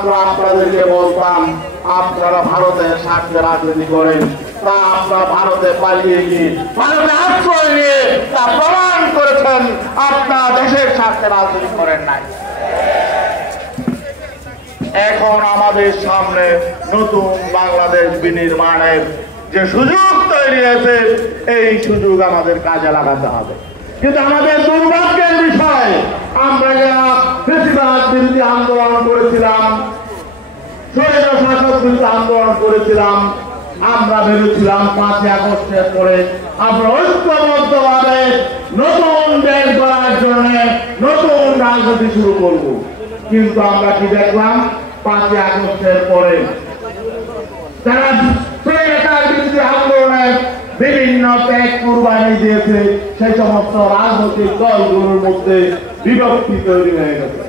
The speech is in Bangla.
আমরা আপনাদেরকে বলতাম আপনারা ভারতের স্বার্থে রাজনীতি করেন, তা আপনারা ভারতে পালিয়ে গিয়ে ভারতে আশ্রয় নিয়ে তা প্রমাণ করেছেন আপনারা দেশের স্বার্থে রাজনীতি করেন নাই। এখন আমাদের সামনে নতুন বাংলাদেশ বিনির্মাণের যে সুযোগ তৈরি হয়েছে, এই সুযোগ আমাদের কাজে লাগাতে হবে। কিন্তু আমাদের দুর্ভাগ্যের বিষয়, আমরা যারা ফ্যাসিবাদ বিরোধী আন্দোলন করেছিলাম, স্বৈর শাসক বিরোধী আন্দোলন করেছিলাম, আমরা ভেবেছিলাম 5ই আগস্টের পরে আমরা ঐক্যবদ্ধভাবে নতুন দেশ গড়ার জন্য নতুন রাজনীতি শুরু করব। কিন্তু আমরা কি দেখলাম, 5ই আগস্টের পরে তারা স্বৈরাচার বিরোধী আন্দোলনের বিভিন্ন ত্যাগ কুরবানি দিয়েছে, সেই সমস্ত রাজনৈতিক দলগুলোর মধ্যে বিভক্তি তৈরি হয়ে গেছে।